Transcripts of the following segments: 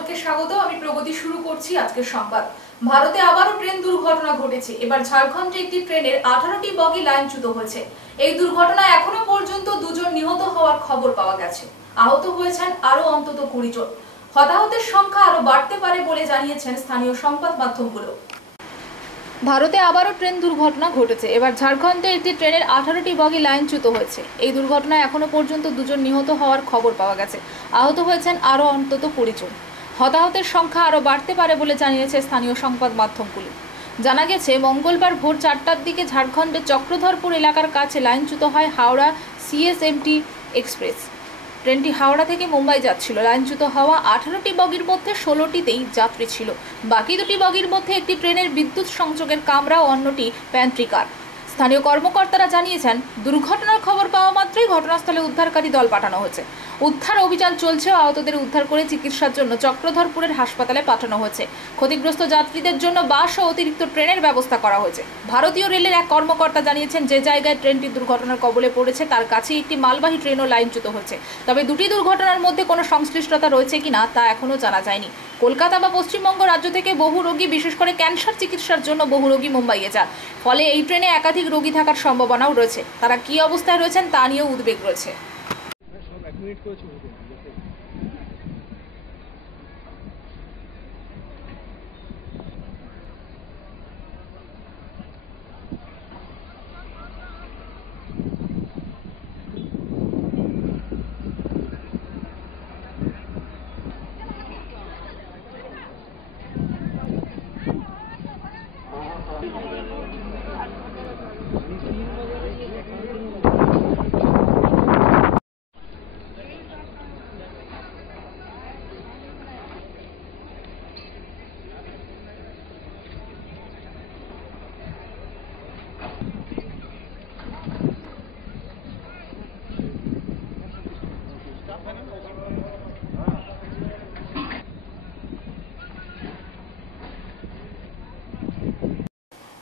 সকলকে স্বাগত। আমি প্রগতি শুরু করছি আজকের সংবাদ। ভারতে আবারও ট্রেন দুর্ঘটনা ঘটেছে। এবার ঝাড়খণ্ডে একটি ট্রেনের 18টি বগি লাইনচ্যুত হয়েছে। এই দুর্ঘটনায় এখনো পর্যন্ত 2 জন নিহত হওয়ার খবর পাওয়া গেছে। আহত হয়েছেন আরো অন্তত 20 জন। হতাহতের সংখ্যা আরো বাড়তে পারে বলে জানিয়েছেন স্থানীয় সংবাদ মাধ্যমগুলো। ভারতে আবারও ট্রেন দুর্ঘটনা ঘটেছে। এবার ঝাড়খণ্ডে একটি ট্রেনের 18টি বগি লাইনচ্যুত হয়েছে। এই দুর্ঘটনায় এখনো পর্যন্ত 2 জন নিহত হওয়ার খবর পাওয়া গেছে। আহত হয়েছেন আরও অন্তত 20 জন। হতাহতের সংখ্যা আরও বাড়তে পারে বলে জানিয়েছে স্থানীয় সংবাদ মাধ্যমগুলো। জানা গেছে, মঙ্গলবার ভোর 4টার দিকে ঝাড়খণ্ডের চক্রধরপুর এলাকার কাছে লাইনচ্যুত হয় হাওড়া সিএসএমটি এক্সপ্রেস। ট্রেনটি হাওড়া থেকে মুম্বাই যাচ্ছিল। লাইনচ্যুত হওয়া 18টি বগির মধ্যে 16টিতেই যাত্রী ছিল। বাকি 2টি বগির মধ্যে একটি ট্রেনের বিদ্যুৎ সংযোগের কামরা ও অন্যটি প্যান্ট্রিকার। স্থানীয় কর্মকর্তারা জানিয়েছেন, দুর্ঘটনার খবর পাওয়া মাত্রই ঘটনাস্থলে উদ্ধারকারী দল পাঠানো হয়েছে। উদ্ধার অভিযান চলছে ও আহতদের উদ্ধার করে চিকিৎসার জন্য চক্রধরপুরের হাসপাতালে পাঠানো হয়েছে। ক্ষতিগ্রস্ত যাত্রীদের জন্য বাস ও অতিরিক্ত ট্রেনের ব্যবস্থা করা হয়েছে। ভারতীয় রেলের এক কর্মকর্তা জানিয়েছেন, যে জায়গায় ট্রেনটি দুর্ঘটনার কবলে পড়েছে তার কাছেই একটি মালবাহী ট্রেনও লাইনচ্যুত হয়েছে। তবে 2টি দুর্ঘটনার মধ্যে কোনো সংশ্লিষ্টতা রয়েছে কিনা তা এখনও জানা যায়নি। কলকাতা বা পশ্চিমবঙ্গ রাজ্য থেকে বহু রোগী, বিশেষ করে ক্যান্সার চিকিৎসার জন্য বহু রোগী মুম্বাইয়ে যান। ফলে এই ট্রেনে একাধিক রোগী থাকার সম্ভাবনাও রয়েছে। তারা কী অবস্থায় রয়েছেন তা নিয়েও উদ্বেগ রয়েছে।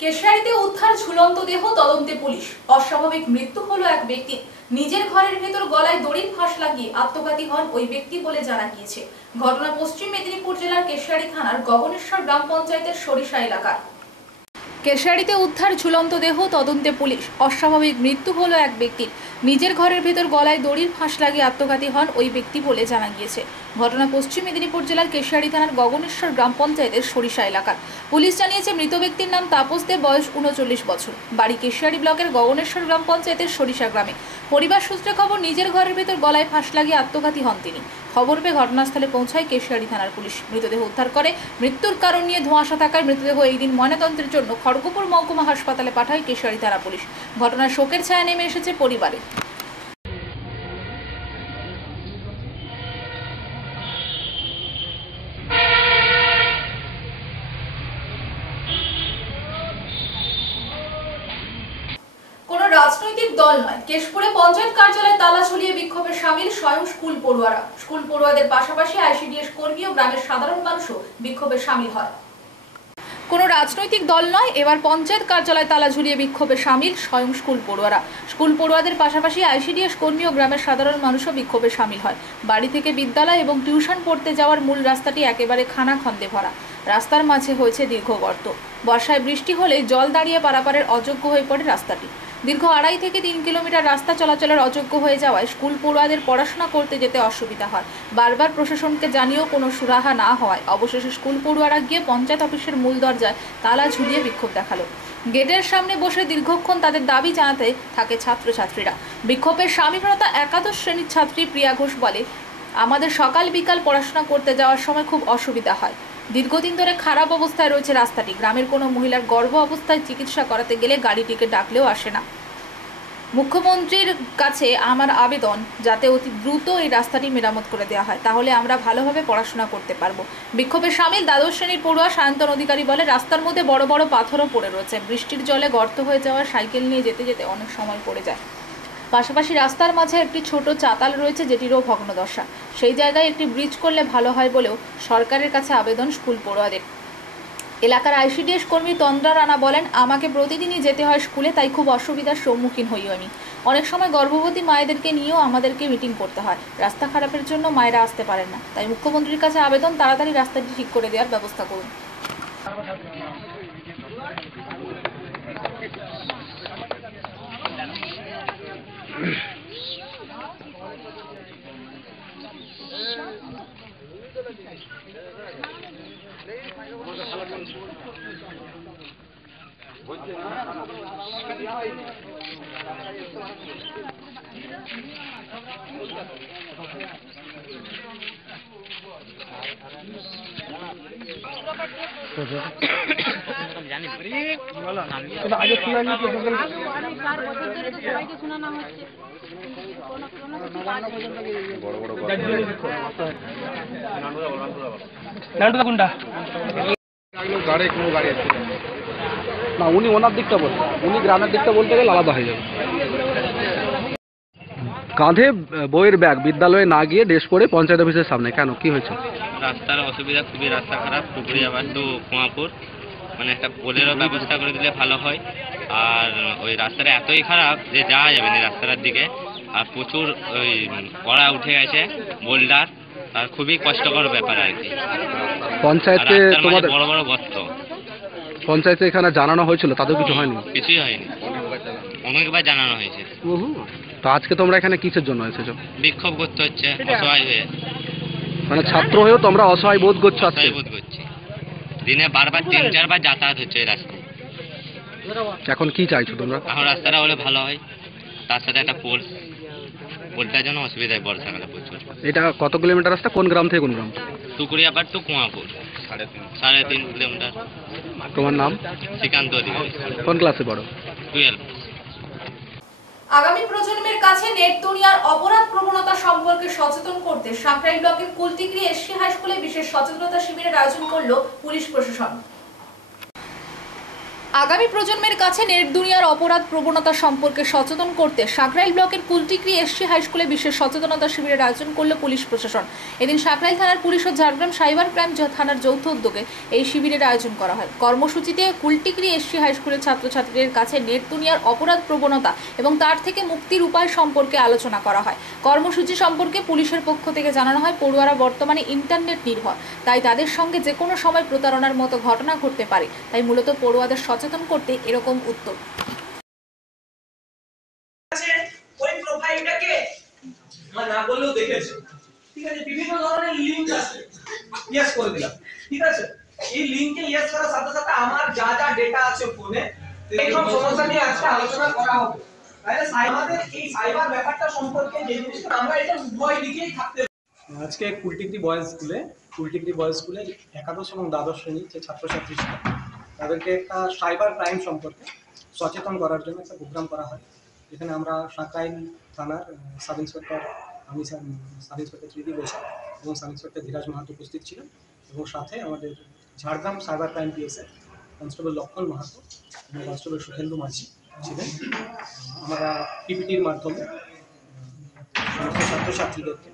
কেশিয়াড়িতে উদ্ধার ঝুলন্ত দেহ, তদন্তে পুলিশ। অস্বাভাবিক মৃত্যু হলো এক ব্যক্তি। নিজের ঘরের ভেতর গলায় দড়ির ফাঁস লাগিয়ে আত্মঘাতী হন ওই ব্যক্তি বলে জানা গিয়েছে। ঘটনা পশ্চিম মেদিনীপুর জেলার কেশিয়াড়ি থানার গগনেশ্বর গ্রাম পঞ্চায়েতের সরিষা এলাকার। কেশিয়াড়িতে উদ্ধার ঝুলন্ত দেহ, তদন্তে পুলিশ। অস্বাভাবিক মৃত্যু হলো এক ব্যক্তির। নিজের ঘরের ভেতর গলায় দড়ির ফাঁস লাগিয়ে আত্মঘাতী হন ওই ব্যক্তি বলে জানা গিয়েছে। ঘটনা পশ্চিম মেদিনীপুর জেলার কেশিয়াড়ি থানার গগনেশ্বর গ্রাম পঞ্চায়েতের সরিষা এলাকার। পুলিশ জানিয়েছে, মৃত ব্যক্তির নাম তাপস দে, বয়স 39 বছর। বাড়ি কেশিয়াড়ি ব্লকের গগনেশ্বর গ্রাম পঞ্চায়েতের সরিষা গ্রামে। পরিবার সূত্রে খবর, নিজের ঘরের ভেতর গলায় ফাঁস লাগিয়ে আত্মঘাতী হন তিনি। খবর পেয়ে ঘটনাস্থলে পৌঁছায় কেশিয়াড়ি থানার পুলিশ। মৃতদেহ উদ্ধার করে। মৃত্যুর কারণ নিয়ে ধোঁয়াশা থাকায় মৃতদেহ এই দিন ময়নাতদন্তের জন্য খড়গপুর মহকুমা হাসপাতালে পাঠায় কেশিয়াড়ি থানা পুলিশ। ঘটনার শোকের ছায়া নেমে এসেছে পরিবারে। কোনো রাজনৈতিক দল নয়, কেশপুরে পঞ্চায়েত কার্যালয়ে তালা ঝুলিয়ে বিক্ষোভে সামিল স্বয়ং স্কুল পড়ুয়ারা। স্কুল পড়ুয়াদের পাশাপাশি আইসিডিএস কর্মী ও গ্রামের সাধারণ মানুষও বিক্ষোভে সামিল হয়। কোনো রাজনৈতিক দল নয়, এবার পঞ্চায়েত কার্যালয়ে তালা ঝুলিয়ে বিক্ষোভে সামিল স্বয়ং স্কুল পড়ুয়ারা। স্কুল পড়ুয়াদের পাশাপাশি আইসিডিএস কর্মী ও গ্রামের সাধারণ মানুষও বিক্ষোভে সামিল হয়। বাড়ি থেকে বিদ্যালয় এবং টিউশন পড়তে যাওয়ার মূল রাস্তাটি একেবারে খানাখন্দে ভরা। রাস্তার মাঝে হয়েছে দীর্ঘ গর্ত। বর্ষায় বৃষ্টি হলে জল দাঁড়িয়ে পারাপারের অযোগ্য হয়ে পড়ে রাস্তাটি। দীর্ঘ 2.5 থেকে 3 কিলোমিটার রাস্তা চলাচলের অযোগ্য হয়ে যাওয়ায় স্কুল পড়ুয়াদের পড়াশোনা করতে যেতে অসুবিধা হয়। বারবার প্রশাসনকে জানিয়েও কোনো সুরাহা না হওয়ায় অবশেষে স্কুল পড়ুয়ারা গিয়ে পঞ্চায়েত অফিসের মূল দরজায় তালা ঝুলিয়ে বিক্ষোভ দেখালো। গেটের সামনে বসে দীর্ঘক্ষণ তাদের দাবি জানাতে থাকে ছাত্রছাত্রীরা। বিক্ষোভের সামিলতা একাদশ শ্রেণীর ছাত্রী প্রিয়া ঘোষ বলে, আমাদের সকাল বিকাল পড়াশোনা করতে যাওয়ার সময় খুব অসুবিধা হয়। দীর্ঘদিন ধরে খারাপ অবস্থায় রয়েছে রাস্তাটি। গ্রামের কোনো মহিলার গর্ভ অবস্থায় চিকিৎসা করাতে গেলে গাড়িটিকে ডাকলেও আসে না। মুখ্যমন্ত্রীর কাছে আমার আবেদন, যাতে অতি দ্রুত এই রাস্তাটি মেরামত করে দেওয়া হয়, তাহলে আমরা ভালোভাবে পড়াশোনা করতে পারবো। বিক্ষোভে সামিল দ্বাদশ শ্রেণীর পড়ুয়া সায়ন্তন অধিকারী বলে, রাস্তার মধ্যে বড় বড় পাথরও পড়ে রয়েছে। বৃষ্টির জলে গর্ত হয়ে যাওয়ার সাইকেল নিয়ে যেতে যেতে অনেক সময় পড়ে যায়। পাশাপাশি রাস্তার মাঝে একটি ছোট চাতাল রয়েছে, যেটিরও ভগ্নদশা। সেই জায়গায় একটি ব্রিজ করলে ভালো হয় বলেও সরকারের কাছে আবেদন স্কুল পড়ুয়াদের। এলাকার আইসিডিএস কর্মী তন্দ্রা রানা বলেন, আমাকে প্রতিদিনই যেতে হয় স্কুলে, তাই খুব অসুবিধার সম্মুখীন হই আমি। অনেক সময় গর্ভবতী মায়েদেরকে নিয়েও আমাদেরকে মিটিং করতে হয়। রাস্তা খারাপের জন্য মায়েরা আসতে পারেন না, তাই মুখ্যমন্ত্রীর কাছে আবেদন, তাড়াতাড়ি রাস্তাটি ঠিক করে দেওয়ার ব্যবস্থা করুন। না, উনি ওনার দিকটা বলবেন, উনি গ্রামের দিকটা বলতে গেলে আলাদা হয়ে যাবে। কাঁধে বইয়ের ব্যাগ, বিদ্যালয়ে না গিয়ে ড্রেস পরে পঞ্চায়েত অফিসের সামনে, কেন, কি হয়েছে? রাস্তার অসুবিধা, খুবই রাস্তা খারাপ। টুকরি আবার তো কুয়াপুর, মানে একটা পোলেরও ব্যবস্থা করে দিলে ভালো হয়। আর ওই রাস্তাটা এতই খারাপ যে যাওয়া যাবে না রাস্তাটার দিকে। আর প্রচুর ওই কড়া উঠে গেছে, বোল্ডার, আর খুবই কষ্টকর ব্যাপার আর কি। পঞ্চায়েতে তোমাদের বড় বড় গর্ত, পঞ্চায়েতে এখানে জানানো হয়েছিল, তাদের কিছু হয়নি? কিছুই হয়নি, অনেকবার জানানো হয়েছে। তো আজকে তোমরা এখানে কিসের জন্য এসেছো? বিক্ষোভ করতে হচ্ছে অসহায় হয়ে। মানে ছাত্র হয়েও তোমরা অসহায় বোধ করছো আজকে? অসহায় বোধ করছি, দিনে বারবার 3-4 বার যাতায়াত হচ্ছে এই রাস্তায়। এখন কি চাইছো তোমরা? এখন রাস্তাটা হলে ভালো হয়, তার সাথে একটা পোলটার জন্য অসুবিধা হয় বর্ষাকালে প্রচুর। এটা কত কিলোমিটার রাস্তা, কোন গ্রাম থেকে কোন গ্রাম? টুকুরিয়াপাড় টু কুয়াপুর, 3.5 কিলোমিটার। তোমার নাম? শ্রীকান্ত অধিকারী। কোন ক্লাসে পড়ো? 12। আগামী প্রজন্মের কাছে নেট দুনিয়ার অপরাধ প্রবণতা সম্পর্কে সচেতন করতে সাঁকরাইল ব্লকের কুলটিকরি এসসি হাই স্কুলে বিশেষ সচেতনতা শিবিরের আয়োজন করলো পুলিশ প্রশাসন। আগামী প্রজন্মের কাছে নেট দুনিয়ার অপরাধ প্রবণতা সম্পর্কে সচেতন করতে সাঁকরাইল ব্লকের কুলটিকরি এসসি হাই স্কুলে বিশেষ সচেতনতা শিবিরের আয়োজন করলো পুলিশ প্রশাসন। এদিন সাঁকরাইল থানার পুলিশ ও ঝাড়গ্রাম সাইবার ক্রাইম থানার যৌথ উদ্যোগে এই শিবিরের আয়োজন করা হয়। কর্মসূচিতে কুলটিকরি এসসি হাই স্কুলের ছাত্রছাত্রীদের কাছে নেট দুনিয়ার অপরাধ প্রবণতা এবং তার থেকে মুক্তির উপায় সম্পর্কে আলোচনা করা হয়। কর্মসূচি সম্পর্কে পুলিশের পক্ষ থেকে জানানো হয়, পড়ুয়ারা বর্তমানে ইন্টারনেট নির্ভর, তাই তাদের সঙ্গে যে কোনো সময় প্রতারণার মতো ঘটনা ঘটতে পারে, তাই মূলত পড়ুয়াদের সচেতন করতে এরকম উদ্যোগ। ওই প্রোফাইলটাকে না বললেও দেখেছে, ঠিক আছে, বিভিন্ন ধরনের লিংক আছে, ইয়েস করে দিলাম, ঠিক আছে। এই লিংকে ইয়েস করার সাথে সাথে আমার যা যা ডেটা আছে ফোনে, এই সব সমস্যা নিয়ে আজকে আলোচনা করা হবে। তাহলে আমাদের এই সাইবার ব্যাপারটা সম্পর্কে যে জিনিসটা আমরা এটা উভয় দিকেই থাকতে। আজকে কুলটিকরি বয়েজ স্কুলের একাদশ এবং দ্বাদশ শ্রেণীর যে ছাত্রছাত্রী ছিল তাদেরকে একটা সাইবার ক্রাইম সম্পর্কে সচেতন করার জন্য একটা প্রোগ্রাম করা হয়। এখানে আমরা সাঁকরাইল থানার সাব ইন্সপেক্টর, আমি সাব ইন্সপেক্টর ত্রিদি বৈশাখ এবং সাব ইন্সপেক্টর ধীরাজ মাহাতো উপস্থিত ছিলেন, এবং সাথে আমাদের ঝাড়গ্রাম সাইবার ক্রাইম পিএসএ কনস্টেবল লক্ষণ মাহাতো এবং কনস্টেবল সুখেন্দু মাঝি ছিলেন। আমরা পিপিটির মাধ্যমে সমস্ত ছাত্রছাত্রীদেরকে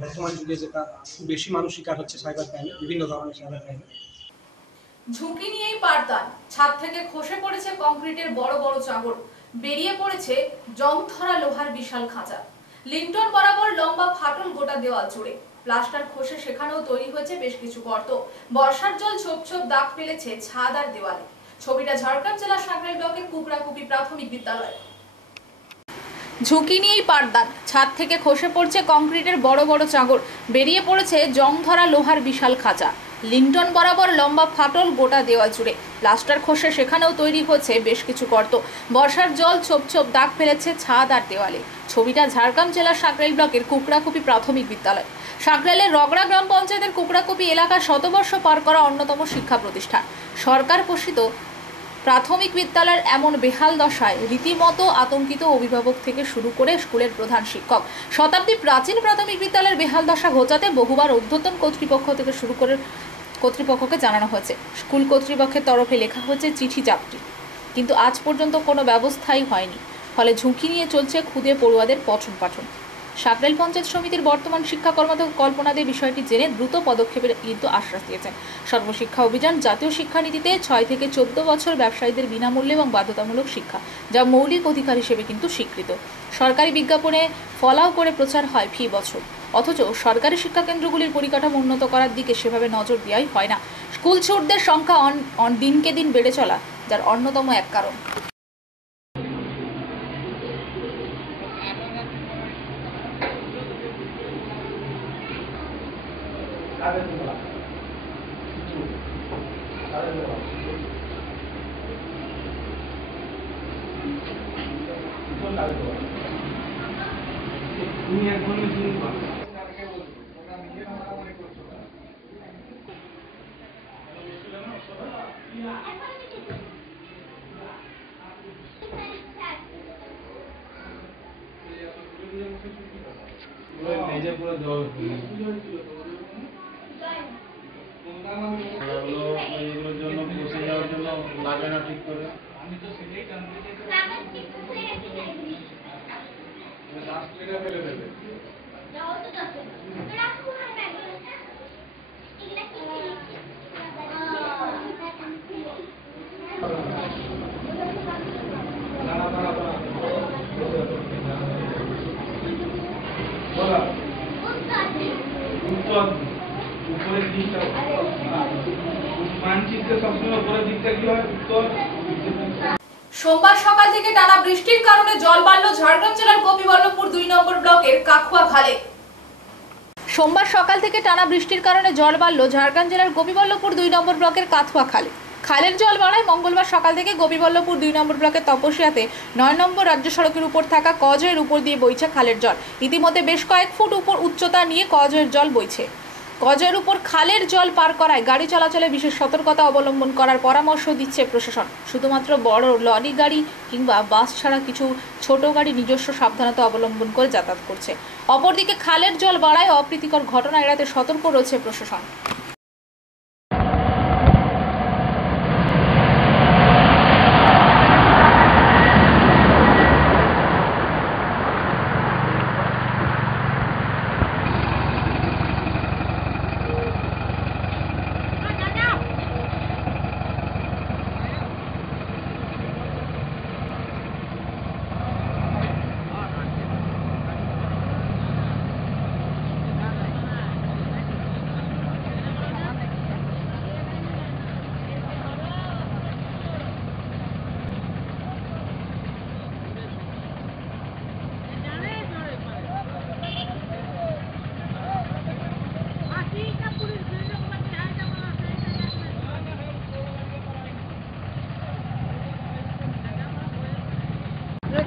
বর্তমান যুগে যেটা খুব বেশি মানুষ শিকার হচ্ছে সাইবার ক্রাইমে, বিভিন্ন ধরনের সাইবার ক্রাইমে, ঝুঁকি নিয়েই পারতান, ছাদ থেকে খসে পড়েছে কংক্রিটের বড় বড় চাঙড়, বেরিয়ে পড়েছে জংধরা লোহার বিশাল খাঁচা, লিন্টন বরাবর লম্বা ফাটল গোটা দেওয়াল জুড়ে, প্লাস্টার খসে সেখানেও তৈরি হয়েছে বেশ কিছু গর্ত, বর্ষার জল ছোপ ছোপ দাগ ফেলেছে ছাদ আর দেওয়ালে। ছবিটা ঝাড়গ্রাম জেলার সাঁকরাইল ব্লকের কুকড়াকুপি প্রাথমিক বিদ্যালয়। ঝুঁকি নিয়েই পাঠদান, ছাদ থেকে খসে পড়ছে কংক্রিটের বড় বড় চাঙড়, বেরিয়ে পড়েছে জংধরা লোহার বিশাল খাঁচা, লিন্টন বরাবর লম্বা ফাটল গোটা দেওয়াল জুড়ে, প্লাস্টার খসে সেখানেও তৈরি হচ্ছে বেশ কিছু গর্ত, বর্ষার জল ছোপ ছোপ দাগ ফেলেছে ছাদ আর দেওয়ালে। ছবিটা ঝাড়গ্রাম জেলার সাঁকরাইল ব্লকের কুকড়াকুপি প্রাথমিক বিদ্যালয়। সাঁকরাইলের রগড়া গ্রাম পঞ্চায়েতের কুকড়াকুপি এলাকা শতবর্ষ পার করা অন্যতম শিক্ষা প্রতিষ্ঠান। সরকার পোষিত প্রাথমিক বিদ্যালয়ের এমন বেহাল দশায় রীতিমতো আতঙ্কিত অভিভাবক থেকে শুরু করে স্কুলের প্রধান শিক্ষক। শতাব্দী প্রাচীন প্রাথমিক বিদ্যালয়ের বেহাল দশা ঘোচাতে বহুবার ঊর্ধ্বতন কর্তৃপক্ষ থেকে শুরু করে কর্তৃপক্ষকে জানানো হয়েছে। স্কুল কর্তৃপক্ষের তরফে লেখা হয়েছে চিঠি চাপটি, কিন্তু আজ পর্যন্ত কোনো ব্যবস্থাই হয়নি। ফলে ঝুঁকি নিয়ে চলছে খুদে পড়ুয়াদের পঠন পাঠন। সাকরাইল পঞ্চায়েত সমিতির বর্তমান শিক্ষা কর্মকর্তা কল্পনা দে বিষয়টি জেনে দ্রুত পদক্ষেপের কিন্তু আশ্বাস দিয়েছেন। সর্বশিক্ষা অভিযান জাতীয় শিক্ষানীতিতে 6 থেকে 14 বছর ব্যবসায়ীদের বিনামূল্যে এবং বাধ্যতামূলক শিক্ষা, যা মৌলিক অধিকার হিসেবে কিন্তু স্বীকৃত। সরকারি বিজ্ঞাপনে ফলাও করে প্রচার হয় ফি বছর, অথচ সরকারি শিক্ষা কেন্দ্রগুলির পরিকাঠামো উন্নত করার দিকে সেভাবে নজর দেওয়াই হয় না। স্কুল ছুটদের সংখ্যা দিনকে দিন বেড়ে চলা যার অন্যতম এক কারণ। এগুলোর জন্য বসে যাওয়ার জন্য লাগে না ঠিক করে। ফেলে দেবে। উপরের দিকটা মানচিত্রে সবসময় উপরের দিকটা কি হয়? উত্তর। সোমবার সকাল থেকে টানা বৃষ্টির কারণে জল বাড়ল ঝাড়গ্রাম জেলার গোপীবল্লভপুর 2 নম্বর ব্লকের কাকুয়া খালে। সোমবার সকাল থেকে টানা বৃষ্টির কারণে জল বাড়ল ঝাড়গ্রাম জেলার গোপীবল্লভপুর 2 নম্বর ব্লকের কাকুয়া খালে। খালের জল বাড়ায় মঙ্গলবার সকাল থেকে গোপীবল্লভপুর 2 নম্বর ব্লকের তপসিয়াতে 9 নম্বর রাজ্য সড়কের উপর থাকা কজয়ের উপর দিয়ে বইছে খালের জল। ইতিমধ্যে বেশ কয়েক ফুট উপর উচ্চতা নিয়ে কজয়ের জল বইছে। কজয়ের উপর খালের জল পার করায় গাড়ি চলাচলে বিশেষ সতর্কতা অবলম্বন করার পরামর্শ দিচ্ছে প্রশাসন। শুধুমাত্র বড় লরি গাড়ি কিংবা বাস ছাড়া কিছু ছোট গাড়ি নিজস্ব সাবধানতা অবলম্বন করে যাতায়াত করছে। অপরদিকে খালের জল বাড়ায় অপ্রীতিকর ঘটনা এড়াতে সতর্ক রয়েছে প্রশাসন।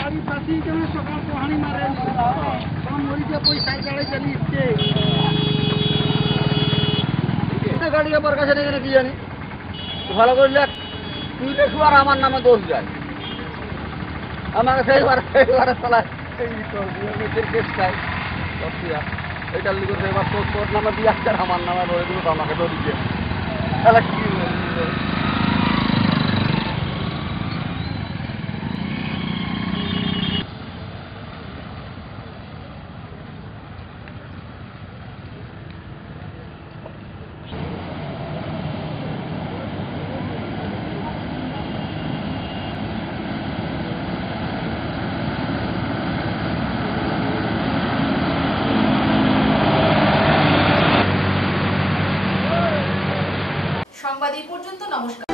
गाड़ी फंसी के मैं सकाल कहानी मारे हम मोरी के पैसा गाड़ी चली इसके गाड़ी पर কাছে নেই কি জানি ভালো করলে তুইটা শুয়ার আমার নামে দোষ যায় আমাকে সেইবারে চলা এই তো দিয়ে কেস চাই দশিয়া এটা লিখে এবার তোর নামে দিয়ে আসছে আমার নামে রয়েগুলো তো আমাকে তো দিচ্ছে তাহলে কি সংবাদ এই পর্যন্ত। নমস্কার।